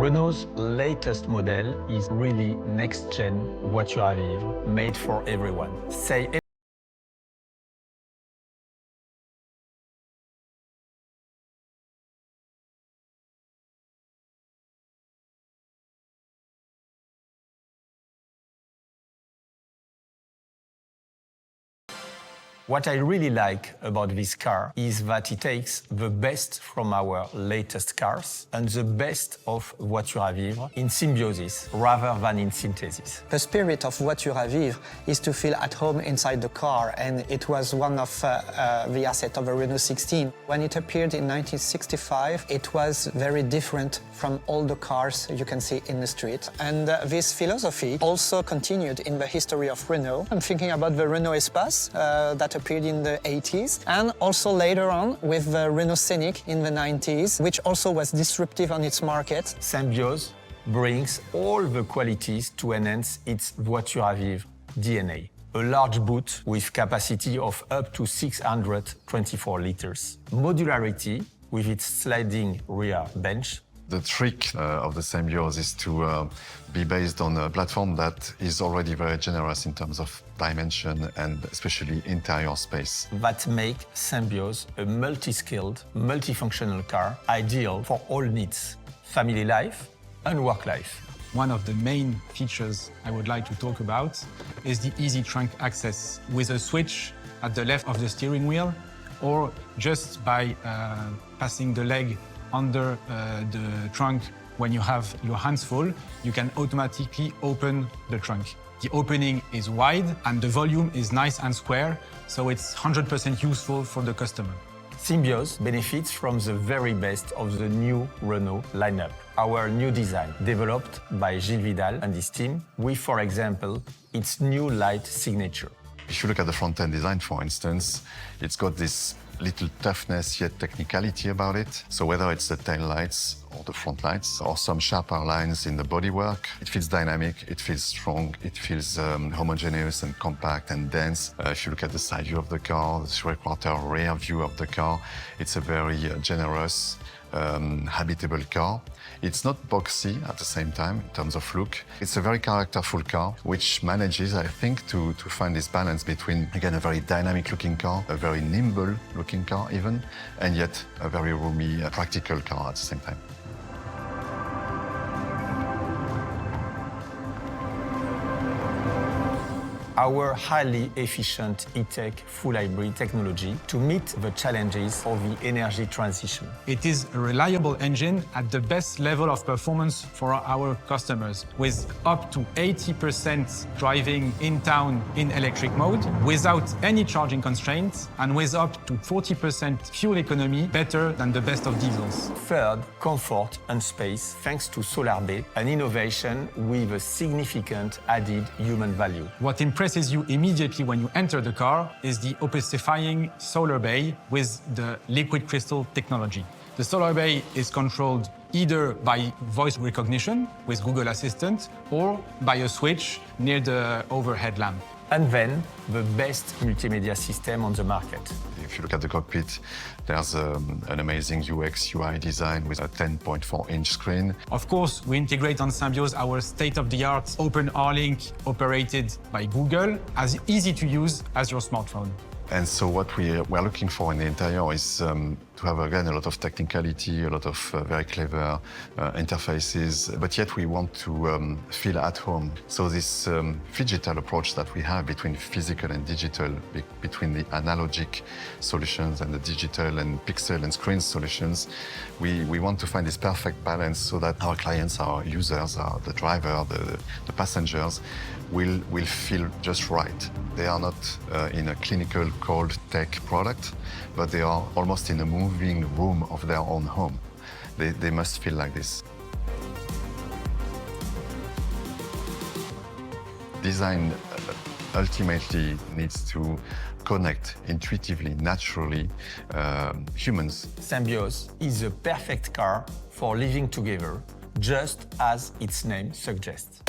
Renault's latest model is really next-gen voiture à vivre, made for everyone. What I really like about this car is that it takes the best from our latest cars and the best of voiture à vivre in symbiosis rather than in synthesis. The spirit of voiture à vivre is to feel at home inside the car, and it was one of the assets of a Renault 16. When it appeared in 1965, it was very different from all the cars you can see in the street. And this philosophy also continued in the history of Renault. I'm thinking about the Renault Espace that appeared in the 80s, and also later on with the Renault Scenic in the 90s, which also was disruptive on its market. Symbioz brings all the qualities to enhance its voiture à vivre DNA. A large boot with capacity of up to 624 liters. Modularity with its sliding rear bench. The trick of the Symbioz is to be based on a platform that is already very generous in terms of dimension and especially interior space. That make Symbioz a multi-skilled, multifunctional car ideal for all needs, family life and work life. One of the main features I would like to talk about is the easy trunk access with a switch at the left of the steering wheel, or just by passing the leg under the trunk. When you have your hands full, you can automatically open the trunk. The opening is wide and the volume is nice and square, so it's 100% useful for the customer. Symbioz benefits from the very best of the new Renault lineup. Our new design, developed by Gilles Vidal and his team, with, for example, its new light signature. If you look at the front-end design, for instance, it's got this little toughness yet technicality about it. So whether it's the tail lights or the front lights or some sharper lines in the bodywork, it feels dynamic, it feels strong, it feels homogeneous and compact and dense. If you look at the side view of the car, the three-quarter rear view of the car, it's a very generous, habitable car. It's not boxy at the same time in terms of look. It's a very characterful car, which manages, I think, to find this balance between, again, a very dynamic-looking car, a very nimble-looking car even, and yet a very roomy, practical car at the same time. Our highly efficient e-tech full hybrid technology to meet the challenges of the energy transition. It is a reliable engine at the best level of performance for our customers, with up to 80% driving in town in electric mode, without any charging constraints, and with up to 40% fuel economy, better than the best of diesels. Third, comfort and space thanks to Solar Bay, an innovation with a significant added human value. What impresses you immediately when you enter the car is the opacifying Solar Bay with the liquid crystal technology. The Solar Bay is controlled either by voice recognition with Google Assistant or by a switch near the overhead lamp. And then, the best multimedia system on the market. If you look at the cockpit, there's an amazing UX UI design with a 10.4-inch screen. Of course, we integrate on Symbioz our state-of-the-art open R-Link operated by Google, as easy to use as your smartphone. And so what we're looking for in the interior is to have, again, a lot of technicality, a lot of very clever interfaces, but yet we want to feel at home. So this phygital approach that we have between physical and digital, between the analogic solutions and the digital and pixel and screen solutions, we want to find this perfect balance so that our clients, our users, the driver, the passengers, will feel just right. They are not in a clinical, cold tech product, but they are almost in a moving room of their own home. They must feel like this. Design ultimately needs to connect intuitively, naturally, humans. Symbioz is a perfect car for living together, just as its name suggests.